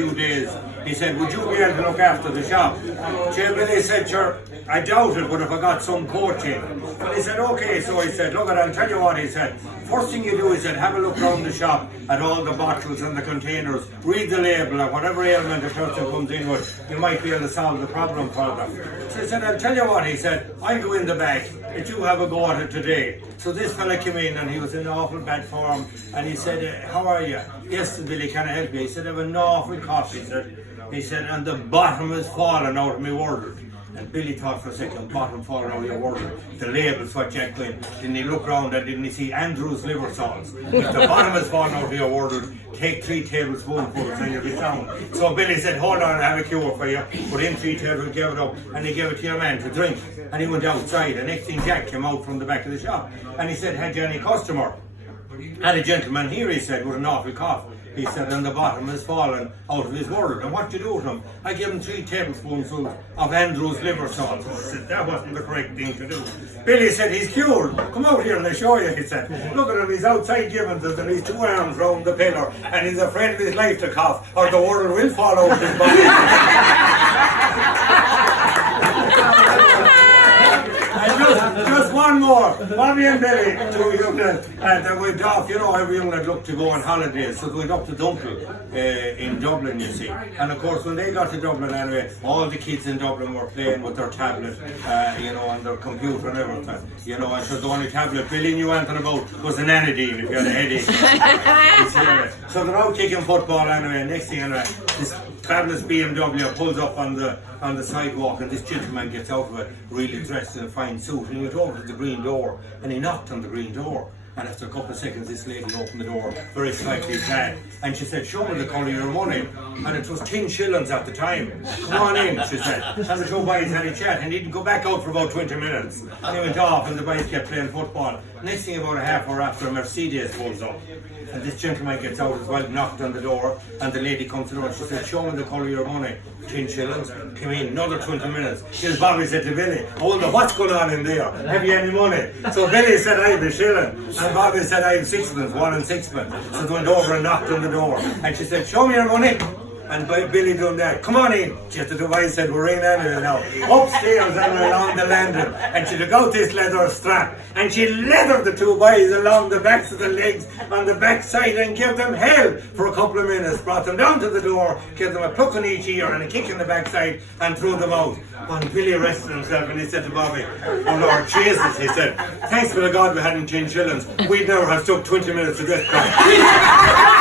few days. He said, would you be able to look after the shop? Billy said, sure, I doubt it, but if I got some coaching. But he said, okay, so he said, look, I'll tell you what, he said, first thing you do, he said, have a look around the shop at all the bottles and the containers, read the label, and whatever ailment a person comes in with, you might be able to solve the problem for them. So he said, I'll tell you what, he said, I'll go in the back, and you have a go at it today. So this fella came in, and he was in awful bad form, and he said, how are you? Yes, Billy, can I help you? He said, I have an awful cough, he said, and the bottom is falling out of my wardrobe. And Billy thought for a second, bottom falling out of your wardrobe. The label's what Jack went. Didn't he look round and didn't he see Andrew's liver salts? If the bottom is falling out of your wardrobe, take 3 tablespoonfuls and you'll be sound. So Billy said, hold on, I have a cure for you. Put in 3 tablespoons, give it up, and he gave it to your man to drink. And he went outside. The next thing, Jack came out from the back of the shop. And he said, had you any customer? Had a gentleman here, he said, with an awful cough. He said, and the bottom has fallen out of his wardrobe. And what do you do with him? I give him 3 tablespoons of Andrew's liver salt. He said, that wasn't the correct thing to do. Billy said, he's cured. Come out here and I'll show you, he said. Look at him, he's outside giving us and he's 2 arms round the pillar and he's afraid of his life to cough or the world will fall out of his body. Just one more. Bobby and Billy, 2 young lads, they went off, you know, every young lad looked to go on holidays, so they went up to Dunlo in Dublin, you see. And of course, when they got to Dublin anyway, all the kids in Dublin were playing with their tablet, you know, and their computer and everything. You know, and so the only tablet Billy knew anything about was an Anadine if you had a headache. So they're out kicking football anyway, and next thing anyway, this fabulous BMW pulls up on the sidewalk and this gentleman gets out of it, really dressed in a fine suit, and he went over to the green door and he knocked on the green door. And after a couple of seconds, this lady opened the door, very slightly clad, and she said, show me the colour of your money. And it was 10 shillings at the time. Come on in, she said. And the 2 boys had a chat, and he didn't go back out for about 20 minutes. And he went off, and the boys kept playing football. Next thing, about a half hour after, a Mercedes pulls up. And this gentleman gets out as well, knocked on the door, and the lady comes to the door, and she said, show me the colour of your money. 10 shillings, came in, another 20 minutes. His Bobby said to Billy, I wonder what's going on in there? Have you any money? So Billy said, I have a shilling. And Bobby said, I have 6pence, 1 and 6pence. So they went over and knocked on the door. And she said, show me your money. And Billy done that. Come on in. She had to do, I said, we're in anyway now. Upstairs and along the landing. And she took out this leather strap. And she leathered the 2 boys along the backs of the legs on the back side and gave them hell for a couple of minutes. Brought them down to the door, gave them a pluck in each ear and a kick in the backside and threw them out. And Billy rested himself and he said to Bobby, oh Lord Jesus, he said, thanks for the God we hadn't 10 shillings. We'd never have took 20 minutes to get back.